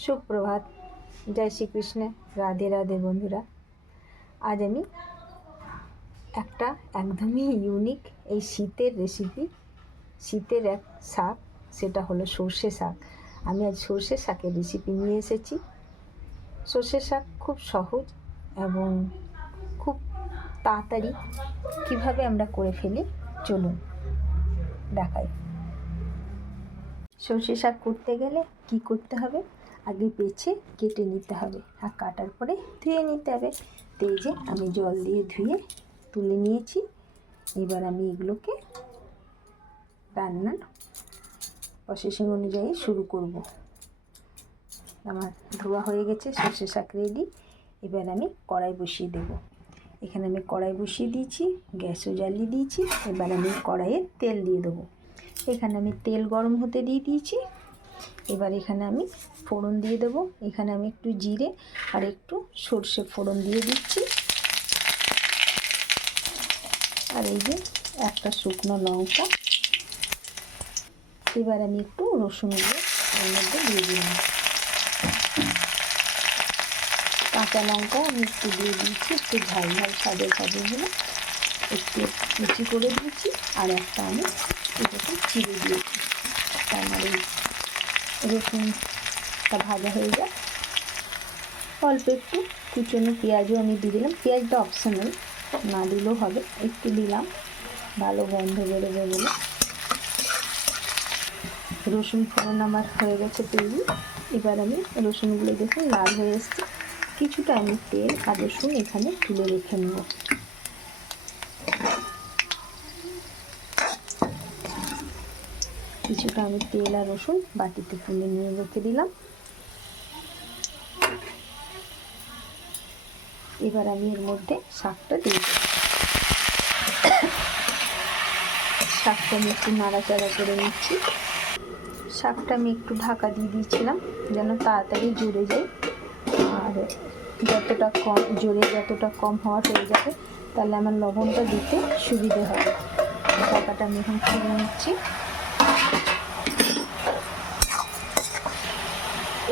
সুপ্রভাত, জয় শ্রীকৃষ্ণ, রাধে রাধে বন্ধুরা। আজ আমি একটা একদমই ইউনিক এই শীতের রেসিপি, শীতের এক শাক, সেটা হলো সর্ষে শাক। আমি আজ সর্ষে শাকের রেসিপি নিয়ে এসেছি। সর্ষে শাক খুব সহজ এবং খুব তাড়াতাড়ি কিভাবে আমরা করে ফেলি, চলুন দেখাই। সর্ষে শাক করতে গেলে কি করতে হবে? আগে বেছে কেটে নিতে হবে, আর কাটার পরে ধুয়ে নিতে হবে। তো এই যে আমি জল দিয়ে ধুয়ে তুলে নিয়েছি। এবার আমি এগুলোকে রান্নার প্রসেসিং অনুযায়ী শুরু করব। আমার ধোয়া হয়ে গেছে, সর্ষে শাক রেডি। এবার আমি কড়াই বসিয়ে দেব। এখানে আমি কড়াই বসিয়ে দিয়েছি, গ্যাসও জ্বালিয়ে দিয়েছি। এবার আমি কড়াইয়ে তেল দিয়ে দেবো। এখানে আমি তেল গরম হতে দিয়ে দিয়েছি। এবার এখানে আমি ফোড়ন দিয়ে দেবো। এখানে আমি একটু জিরে আর একটু সর্ষে ফোড়ন দিয়ে দিচ্ছি। আর এই যে একটা শুকনো লঙ্কা। এবার আমি একটু রসুনগুলো এর মধ্যে দিয়ে দিলাম। কাঁচা লঙ্কা আমি একটু দিয়ে দিয়েছি, একটু ঝাল ঝাল স্বাদের জন্য একটু কুচি করে দিয়েছি। আর একটা আমি এরকম চিড়ে দিয়েছি। তার মানে রসুনটা ভাজা হয়ে যায়। অল্প একটু কুচনো পেঁয়াজও আমি দিয়ে দিলাম। পেঁয়াজটা অপশনাল, না দিলেও হবে, একটু দিলাম, ভালো গন্ধ বেরোবে বলে। রসুন ফোড়ন আমার হয়ে গেছে তৈরি। এবার আমি রসুনগুলো দেখুন লাল হয়ে এসছে। কিছুটা আমি তেল আর রসুন এখানে তুলে রেখে নেব। কিছুটা আমি তেল আর রসুন বাটিতে তুলে নিয়ে রেখে দিলাম। এবার আমি এর মধ্যে শাকটা দিয়ে দেব। শাকটা আমি একটু নাড়াচাড়া করে নিচ্ছি। শাকটা আমি একটু ঢাকা দিয়ে দিয়েছিলাম যেন তাড়াতাড়ি জুড়ে যায়। আর যতটা কম হওয়ার হয়ে যাবে, তাহলে আমার লবণটা দিতে সুবিধে হবে। ঢাকাটা আমি এখন খুলে নিচ্ছি।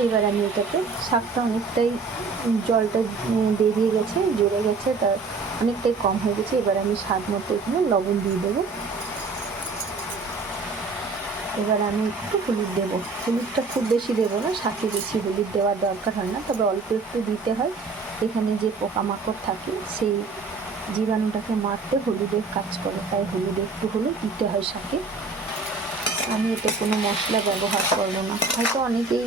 এবার আমি এটাকে, শাকটা অনেকটাই জলটা বেরিয়ে গেছে, জড়ে গেছে, তার অনেকটাই কম হয়ে গেছে। এবার আমি স্বাদ মতো এখানে লবণ দিয়ে দেবো। এবার আমি একটু হলুদ দেবো। হলুদটা খুব বেশি দেবো না, শাকে বেশি হলুদ দেওয়ার দরকার হয় না, তবে অল্প একটু দিতে হয়। এখানে যে পোকামাকড় থাকে সেই জীবাণুটাকে মারতে হলুদের কাজ করে, তাই একটু হলুদ দিতে হয় শাকে। আমি এতে কোনো মশলা ব্যবহার করবো না। হয়তো অনেকেই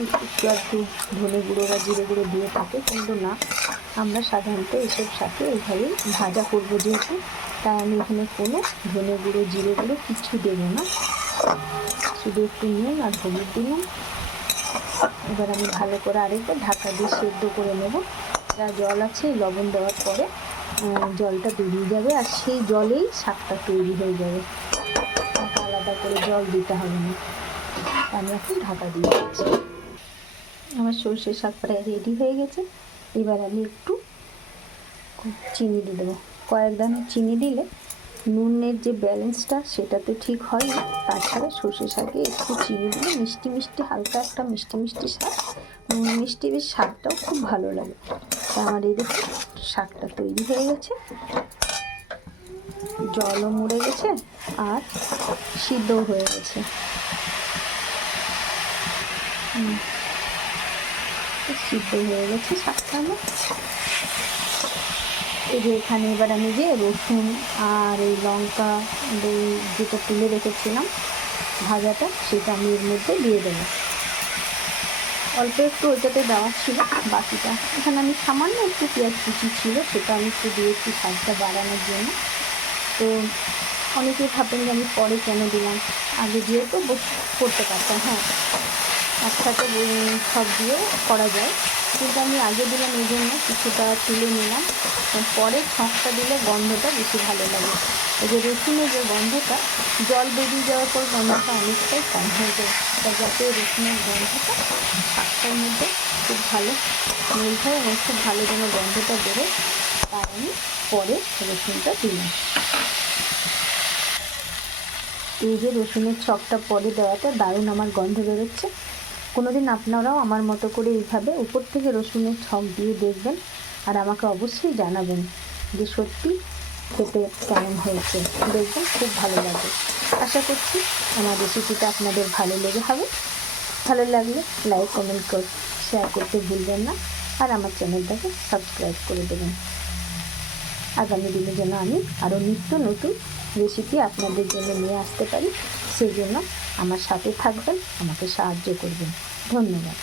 একটু ধনে গুঁড়ো বা জিরে গুঁড়ো দিয়ে থাকে, কিন্তু না, আমরা সাধারণত এসব শাকে এইভাবেই ভাজা করবো যেহেতু, তাই আমি এখানে কোনো ধনে গুঁড়ো জিরে গুঁড়ো কিছু দেবো না। শুধু একটু নুন আর হলুদ দিলাম। এবার আমি ভালো করে আরেকবার ঢাকা দিয়ে সেদ্ধ করে নেব। যা জল আছে লবণ দেওয়ার পরে জলটা বেরিয়ে যাবে, আর সেই জলেই শাকটা তৈরি হয়ে যাবে। আলাদা করে জল দিতে হবে না। আমি এখন ঢাকা দিয়ে দিচ্ছি। আমার সর্ষে শাক প্রায় রেডি হয়ে গেছে। এবার আমি একটু চিনি দিয়ে দেবো। কয়েক দানা চিনি দিলে নুনের যে ব্যালেন্সটা সেটা তো ঠিক হয় না, তাছাড়া সর্ষে শাকে একটু চিনি দিলে মিষ্টি মিষ্টি, হালকা একটা মিষ্টি মিষ্টি স্বাদ, নুন মিষ্টি বেশ স্বাদটাও খুব ভালো লাগে। তা আমার এই দেখুন শাকটা তৈরি হয়ে গেছে, জলও মরে গেছে আর সিদ্ধও হয়ে গেছে। সিদ্ধ হয়ে গেছে শাকটা আমার। এই যে এখানে এবার আমি যে রসুন আর এই লঙ্কা যেটা তুলে রেখেছিলাম ভাজাটা, সেটা আমি এর মধ্যে দিয়ে দেবো। অল্প একটু ওইটাতে দেওয়া ছিল, বাকিটা এখানে আমি সামান্য একটু পেঁয়াজ কুচি ছিল, সেটা আমি একটু দিয়েছি স্বাদটা বাড়ানোর জন্য। তো অনেকেই ভাবেন যে আমি পরে কেন দিলাম, আগে দিয়ে তো করতে পারতাম। হ্যাঁ, একসাথে সব দিয়ে করা যায়, কিন্তু আমি আগে দিলাম এই জন্য কিছুটা তুলে নিলাম। পরে ছঁকটা দিলে গন্ধটা বেশি ভালো লাগে। এই যে রসুনের যে গন্ধটা, জল বেরিয়ে যাওয়ার পর গন্ধটা অনেকটাই কম হয়ে যায়। তাই যাতে রসুনের গন্ধটা শাকটার মধ্যে খুব ভালো মেল হয় এবং খুব ভালো যেন গন্ধটা বেরোয়, তাই আমি পরে রসুনটা দিলাম। এই যে রসুনের ছকটা পরে দেওয়াতে দারুণ আমার গন্ধ বেরোচ্ছে। কোনোদিন আপনারাও আমার মতো করে এইভাবে উপর থেকে রসুনের ছক দিয়ে দেখবেন, আর আমাকে অবশ্যই জানাবেন যে সত্যি খেতে কেমন হয়েছে। দেখবেন খুব ভালো লাগে। আশা করছি আমার রেসিপিটা আপনাদের ভালো লেগে হবে। ভালো লাগলে লাইক, কমেন্ট করে শেয়ার করতে ভুলবেন না, আর আমার চ্যানেলটাকে সাবস্ক্রাইব করে দেবেন। আগামী দিনে যেন আমি আরও নিত্য নতুন রেসিপি আপনাদের জন্য নিয়ে আসতে পারি, সেই জন্য আমার সাথে থাকবেন, আমাকে সাহায্য করবেন। ধন্যবাদ।